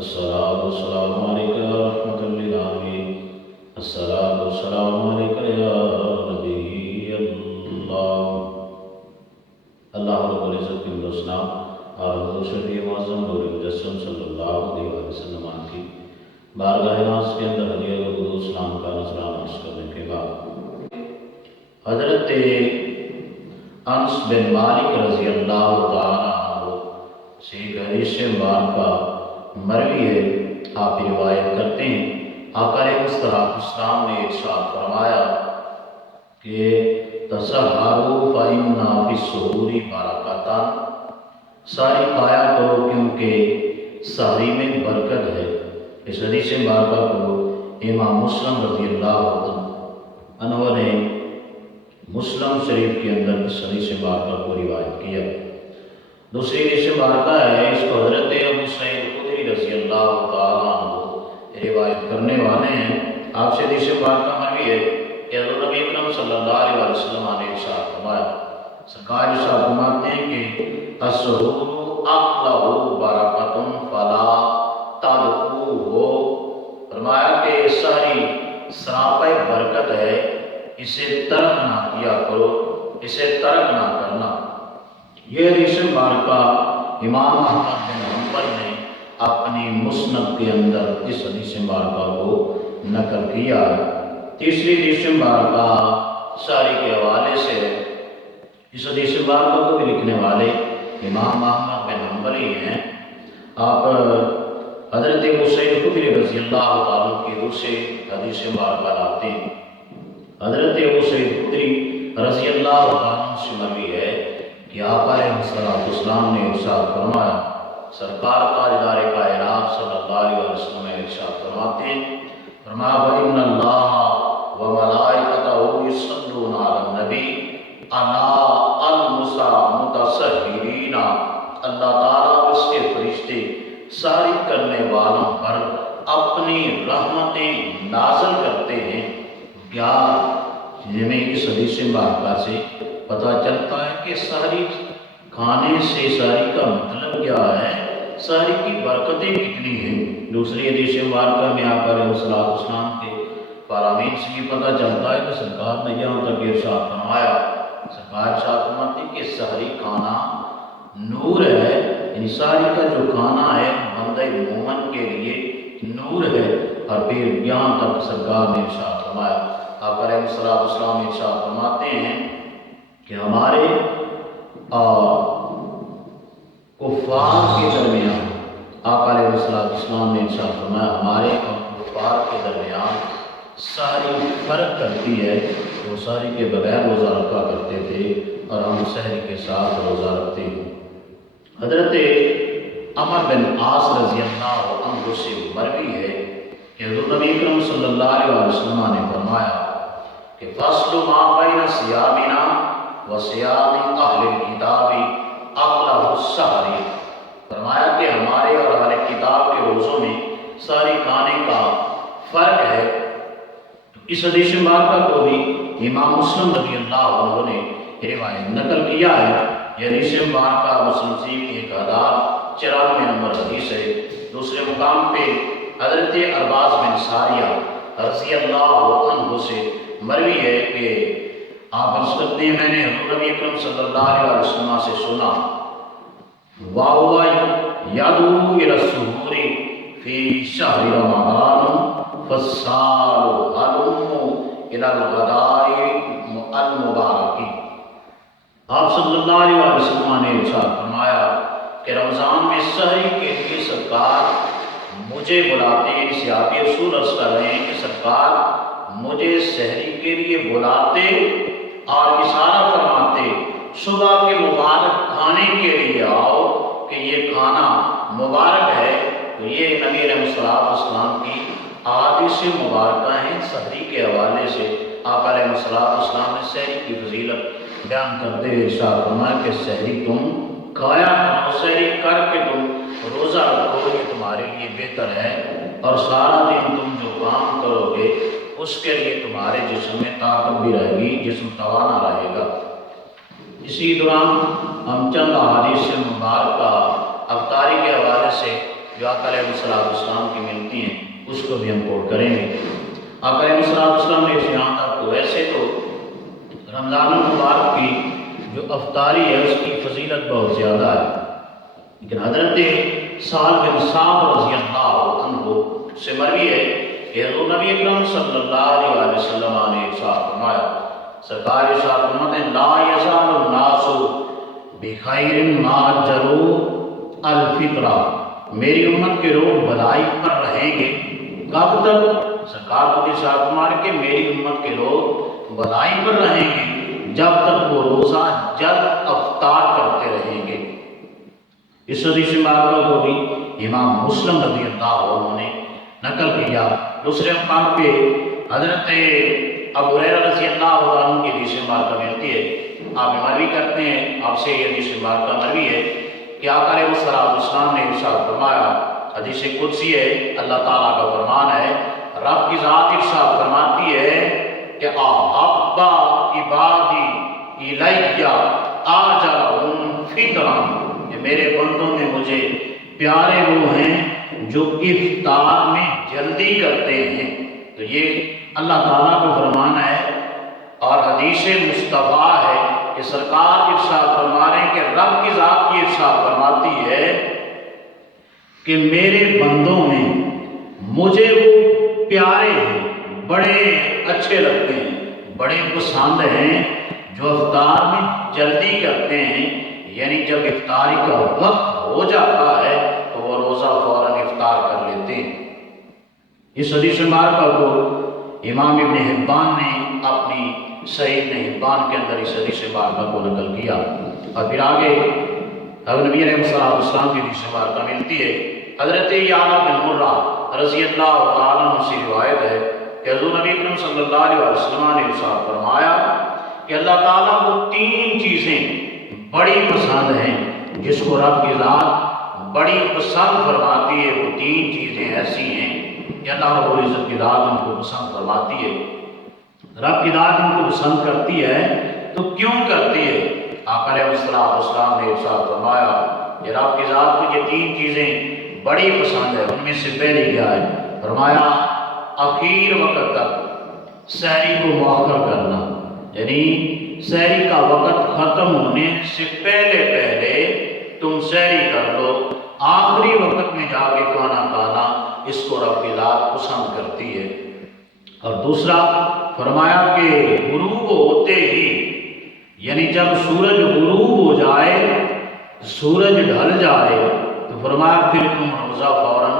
الصلاة والسلام عليك يا رحمة للعالمين. الصلاة والسلام عليك يا نبي اللہ. اللہ رب العزت کی مدسنا اور حضور شفیع معظم نور مجسم صلی اللہ علیہ وسلم کی بارگاہ ناز کے اندر ہدیہ و درود سلام کا نذرانہ عرض کرنے کے بعد حضرت انس بن مالک رضی اللہ تعالیٰ عنہ سے حدیث مبارکہ مروی ہے. آپ روایت کرتے ہیں آقا علیہ السلام نے ارشاد فرمایا کہ تسحروا فإن فی السحور برکۃ، ساری کھایا کرو کیونکہ سحری میں برکت ہے. اس حدیث مبارکہ کو امام مسلم رضی اللہ عنہ نے مسلم شریف کے اندر اس حدیث مبارکہ کو روایت کیا. دوسری حدیث مبارکہ ہے، اس کو حضرت ابو سعید خدری رضی اللہ تعالیٰ عنہ روایت کرنے والے ہیں. آپ سے حدیث مبارکہ مروی ہے کہ حضرت نبی اکرم صلی اللہ علیہ وسلم نے ارشاد فرمایا، سرکار ارشاد فرماتے ہیں کہ السحور اقلہ برکۃ فلا تدعوہ، فرمایا کہ سحری سراپے برکت ہے، اسے ترک نہ کیا کرو، اسے ترک نہ کرنا. یہ حدیث مبارکہ امام احمد بن حنبل نے اپنی مسند کے اندر اس حدیث مبارکہ کو نقل کیا ہے. تیسری حدیث مبارکہ ساری کے حوالے سے، اس حدیث مبارکہ کو بھی لکھنے والے امام احمد بن حنبل ہی ہیں. آپ حضرت ابو سعید خدری رضی اللہ تعالیٰ کی روح سے حدیث مبارکہ لاتے ہیں. حضرت ابو سعید خدری رضی اللہ تعالیٰ سے مروی ہے کہ آقا علیہ السلام نے ارشاد فرمایا، سرکار تاجدار کائنات صلی اللہ علیہ وسلم نے ارشاد فرماتے ہیں، فرمایا وَإِنَّ اللَّهَ وَمَلَائِكَتَهُ يُصَلُّونَ عَلَى النَّبِيِّ عَلَىٰ الْمُتَصَحِّرِينَ، اللہ تعالیٰ اور اس کے فرشتے سحری کرنے والوں پر اپنی رحمتیں نازل کرتے ہیں. کیا ہمیں اس حدیث مبارکہ سے پتہ چلتا ہے کہ سحری کھانے سے سحری کا مطلب کیا ہے، سحری کی برکتیں کتنی ہیں. دوسری حدیث مبارکہ میں آقا علیہ السلام کے فرامین سے یہ پتہ چلتا ہے کہ سرکار نے یہاں تک ارشاد فرمایا، سرکار ارشاد فرماتی کہ سحری کھانا نور ہے، یعنی سحری کا جو کھانا ہے بندہ مومن کے لیے نور ہے. اور پھر یہاں تک سرکار نے ارشاد فرمایا، آقا علیہ السلام ارشاد فرماتے ہیں کہ ہمارے کفار کے درمیان، آقا علیہ السلام نے ارشاد فرمایا ہمارے اور کفار کے درمیان سحری فرق کرتی ہے. وہ سحری کے بغیر روزہ رکھا کرتے تھے اور ہم سحری کے ساتھ روزہ رکھتے ہیں. حضرت عمر بن عاص رضی اللہ عنہ سے مروی ہے کہ حضور نبی اکرم صلی اللہ علیہ وسلم نے فرمایا کہ فصل ما بین صیامنا و صیام اہل الکتاب اقلہ السحر، فرمایا کہ ہمارے اور اہل کتاب کے روزوں میں سحری کھانے کا فرق ہے. اس حدیث مبارکہ کو بھی امام مسلم رضی اللہ عنہ نے روایت نقل کیا ہے. یہ حدیث مبارکہ مسلم شریف 1094 نمبر حدیث ہے. دوسرے مقام پہ حضرت ارباز بن ساریہ رضی اللہ عنہ سے مروی ہے کہ آپ عرض کرتے ہیں میں نے حضور نبی اکرم صلی اللہ علیہ وسلم سے سنا، وَهُوَ يَدْعُو إِلَى السُّحُورِ فِي شَهْرِ رَمَضَانَ فَالسَّالُ هَلُمُّ إِلَى الْغَدَاءِ الْمُبَارَكِ. آپ صلی اللہ علیہ وسلم نے ارشاد فرمایا کہ رمضان میں سحری کے لیے سرکار مجھے بلاتے ہیں. اس آپ رسول عرض کر رہے ہیں کہ سرکار مجھے سحری کے لیے بلاتے اور اشارہ فرماتے، صبح کے مبارک کھانے کے لیے آؤ کہ یہ کھانا مبارک ہے. تو یہ نبی علیہ السلام کی احادیث مبارکہ ہیں. سحری کے حوالے سے آقا علیہ السلام نے سحری کی فضیلت بیان کرتے ہوئے ارشاد فرمایا کہ سحری تم کھایا کرو، سحری کر کے تم روزہ رکھو، یہ تمہارے لیے بہتر ہے. اور سارا دن تم جو کام کرو گے اس کے لیے تمہارے جسم میں طاقت بھی رہے گی، جسم توانا رہے گا. اسی دوران ہم چند احادیث مبارکہ افطاری کے حوالے سے جو آقا علیہ السلام کی ملتی ہیں اس کو بھی ہم کوٹ کریں گے۔ آقا علیہ السلام نے یہاں تک تو ویسے تو رمضان المبارک کی جو افطاری ہے اس کی فضیلت بہت زیادہ ہے، لیکن حضرت سہل بن سعد رضی اللہ عنہ سے مروی ہے کہ حضور نبی اکرم صلی اللہ علیہ وسلم نے ارشاد فرمایا، سرکار ارشاد فرماتے ہیں لا یزال الناس بخیر ما عجلوا الفطرہ، میری امت کے لوگ بھلائی پر رہیں گے۔ کب تک؟ سرکار کو ارشاد فرمایا کہ میری امت کے لوگ بھلائی پر رہیں گے جب تک وہ روزہ جلد افطار کرتے رہیں گے۔ اس حدیث مبارکہ کو بھی امام مسلم رضی اللہ عنہ نے نقل کیا۔ دوسرے مقام پہ حضرت ابو ہریرہ رضی اللہ عنہ کی حدیث مبارکہ ملتی ہے، آپ مروی کرتے ہیں، آپ سے یہ حدیث مبارکہ مروی ہے کہ آقا علیہ السلام نے ارشاد فرمایا، حدیث قدسی ہے، اللہ تعالیٰ کا فرمان ہے، رب کی ذات ارشاد فرماتی ہے کہ احب عبادی الیہ اجرہم فطرا، کہ میرے بندوں میں مجھے پیارے وہ ہیں جو افطار میں جلدی کرتے ہیں۔ تو یہ اللہ تعالیٰ کا فرمان ہے اور حدیث مصطفیٰ ہے کہ سرکار ارشاد فرما رہے ہیں کہ رب کی ذات یہ ارشاد فرماتی ہے کہ میرے بندوں میں مجھے وہ پیارے ہیں، بڑے اچھے لگتے ہیں، بڑے پسند ہیں جو افطار میں جلدی کرتے ہیں، یعنی جب افطاری کا وقت ہو جاتا ہے تو وہ روزہ فوراً افطار کر لیتے ہیں۔ اس حدیث مبارکہ کو امام ابن حبان نے اپنی صحیح ابن حبان کے اندر اس حدیث مبارکہ کو نقل کیا، اور پھر آگے حضرت نبی علیہ السلام کی حدیث مبارکہ ملتی ہے۔ حضرت یعلا بن مرہ رضی اللہ تعالیٰ عنہ سے روایت ہے کہ حضور نبی اکرم صلی اللہ علیہ وسلم نے ارشاد فرمایا کہ اللہ تعالیٰ کو تین چیزیں بڑی پسند ہیں، جس کو رب کی ذات بڑی پسند فرماتی ہے، وہ تین چیزیں ایسی ہیں کہ اللہ رب العزت کی ذات ان کو پسند فرماتی ہے۔ رب کی ذات ان کو پسند کرتی ہے تو کیوں کرتی ہے؟ آقا علیہ السلام نے ارشاد فرمایا کہ رب کی ذات کو یہ تین چیزیں بڑی پسند ہے، ان میں سے پہلی کیا ہے؟ فرمایا اخیر وقت تک سحری کو مؤخر کرنا، یعنی سحری کا وقت ختم ہونے سے پہلے تم سحری کر لو، آخری وقت میں جا کے کھانا کھانا اس کو رب کی ذات پسند کرتی ہے۔ اور دوسرا فرمایا کہ غروب ہوتے ہی، یعنی جب سورج غروب ہو جائے، سورج ڈھل جائے، تو فرمایا پھر تم روزہ فوراً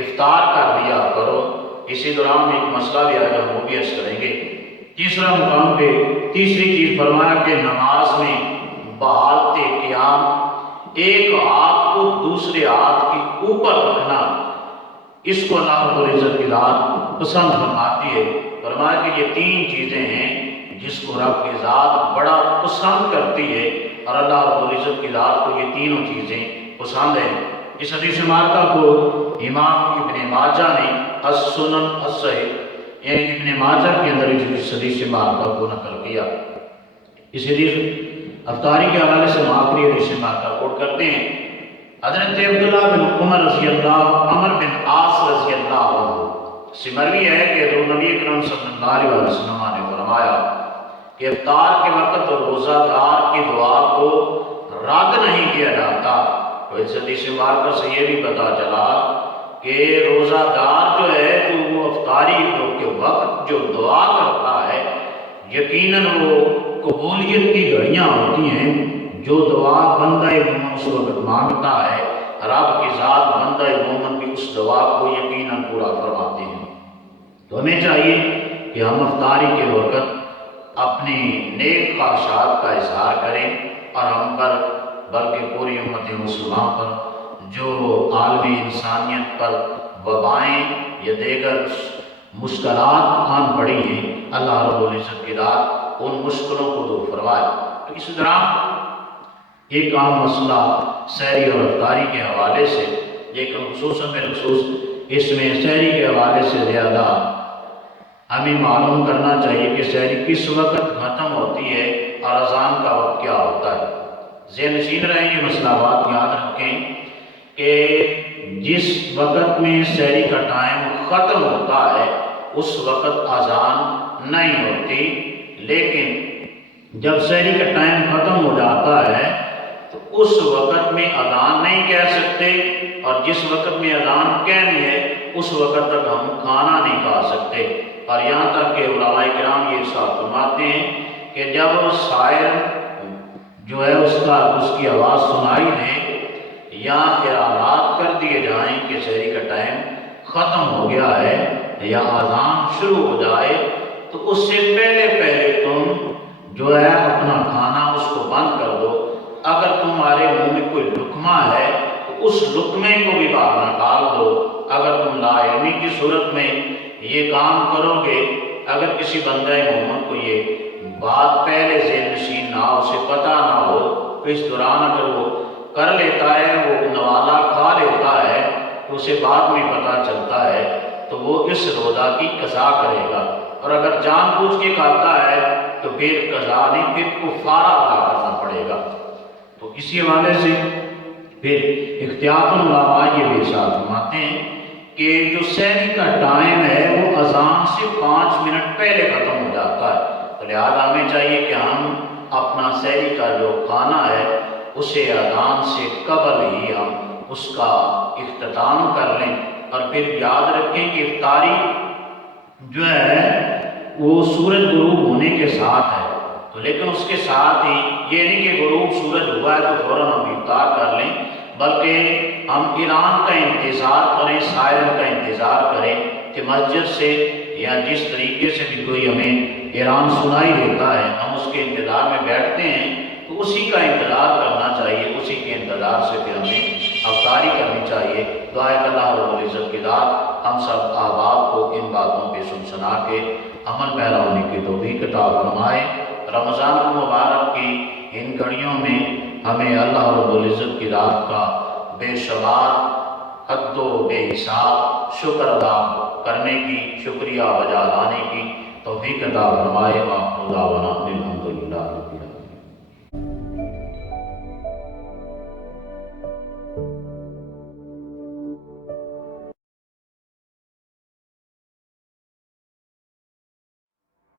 افطار کر لیا کرو۔ اسی دوران میں ایک مسئلہ بھی آئے گا، وہ بھی عرض کریں گے۔ تیسرا مقام پہ تیسری چیز فرمایا کہ نماز میں بحالت قیام ایک ہاتھ کو دوسرے ہاتھ کے اوپر رکھنا، اس کو اللہ رب العزت کی ذات پسند فرماتی ہے۔ فرمایا کہ یہ تین چیزیں ہیں جس کو رب کی ذات بڑا پسند کرتی ہے، اور اللہ رب العزت کی ذات کو یہ تینوں چیزیں پسند ہیں۔ اس حدیث مبارکہ کو امام ابن ماجہ نے السنن الصحیح، یعنی ابن ماجہ کے اندر اس حدیث مبارکہ کو نقل کیا۔ اس حدیث افطاری کے حوالے سے آخری حدیث مبارکہ کوٹ کرتے ہیں۔ حضرت عبداللہ بن عمر بن عاص رضی اللہ عنہ سے مروی ہے کہ حضور نبی اکرم صلی اللہ علیہ وسلم نے فرمایا کہ افطار کے وقت روزہ دار کی دعا کو رد نہیں کیا جاتا۔ تو اس حدیث مبارکہ سے یہ بھی پتہ چلا کہ روزہ دار جو ہے تو وہ افطاری کے وقت جو دعا کرتا ہے، یقیناً وہ قبولیت کی گھڑیاں ہوتی ہیں۔ جو دعا بندہ مومن اس وقت مانگتا ہے، رب کی ذات بندہ مومن کی اس دعا کو یقیناً پورا فرماتے ہیں۔ تو ہمیں چاہیے کہ ہم افطاری کے وقت اپنی نیک خواہشات کا اظہار کریں، اور ہم پر بلکہ پوری امت مسلمان پر جو عالمی انسانیت پر وبائیں یا دیگر مشکلات آن پڑی ہیں، اللہ رب العزت کی ذات ان مشکلوں کو دور فرمائے۔ اسی طرح ایک عام مسئلہ سحری اور افطاری کے حوالے سے، لیکن خصوصاً اس میں سحری کے حوالے سے زیادہ ہمیں معلوم کرنا چاہیے کہ سحری کس وقت ختم ہوتی ہے اور اذان کا وقت کیا ہوتا ہے۔ ذہن نشین رہیں یہ مسئلہ بات یاد رکھیں کہ جس وقت میں سحری کا ٹائم ختم ہوتا ہے اس وقت اذان نہیں ہوتی، لیکن جب سحری کا ٹائم ختم ہو جاتا ہے تو اس وقت میں اذان نہیں کہہ سکتے، اور جس وقت میں اذان کہنی ہے اس وقت تک ہم کھانا نہیں کھا سکتے۔ اور یہاں تک کہ علماء کرام یہ ارشاد فرماتے ہیں کہ جب شاعر جو ہے اس کی آواز سنائی دے یا اعلانات کر دیے جائیں کہ سحری کا ٹائم ختم ہو گیا ہے یا اذان شروع ہو جائے، تو اس سے پہلے تم جو ہے اپنا کھانا اس کو بند کر دو۔ اگر تمہارے منہ میں کوئی لقمہ ہے تو اس لقمے کو بھی باہر نکال دو۔ اگر تم لا علمی کی صورت میں یہ کام کرو گے، اگر کسی بندہ مومن کو یہ بات پہلے ذہن نشین نہ ہو، اسے پتہ نہ ہو، تو اس دوران اگر وہ کر لیتا ہے، وہ نوالا کھا لیتا ہے، تو اسے بعد میں پتہ چلتا ہے تو وہ اس روزہ کی قضا کرے گا۔ اور اگر جان بوجھ کے کھاتا ہے تو پھر قضا نہیں، پھر کفارہ ادا کرنا پڑے گا۔ تو اسی حوالے سے پھر احتیاط العلماء یہ بھی ارشاد فرماتے ہیں کہ جو سحری کا ٹائم ہے وہ اذان سے 5 منٹ پہلے ختم ہو جاتا ہے، تو لہٰذا ہمیں چاہیے کہ ہم اپنا سحری کا جو کھانا ہے اسے اذان سے قبل ہی ہم اس کا اختتام کر لیں۔ اور پھر یاد رکھیں کہ افطاری جو ہے وہ سورج غروب ہونے کے ساتھ ہے، تو لیکن اس کے ساتھ ہی یہ نہیں کہ غروب سورج ہوا ہے تو فوراً ہم افطار کر لیں، بلکہ ہم اعلان کا انتظار کریں، سائرن کا انتظار کریں کہ مسجد سے یا جس طریقے سے بھی کوئی ہمیں اعلان سنائی دیتا ہے ہم اس کے انتظار میں بیٹھتے ہیں، تو اسی کا انتظار کرنا چاہیے، اسی کے انتظار سے پھر ہمیں افطاری کرنی چاہیے۔ دعا کہ اللہ رب العزت کی ذات ہم سب احباب کو ان باتوں پہ سنا کے عمل پیرا ہونے کی توفیق عطا فرمائے۔ رمضان المبارک کی ان گھڑیوں میں ہمیں اللہ رب العزت کی ذات کا بے شمار حد و بے حساب شکر ادا کرنے کی، شکریہ بجا لانے کی توفیق عطا فرمائے۔ وآخر دعوانا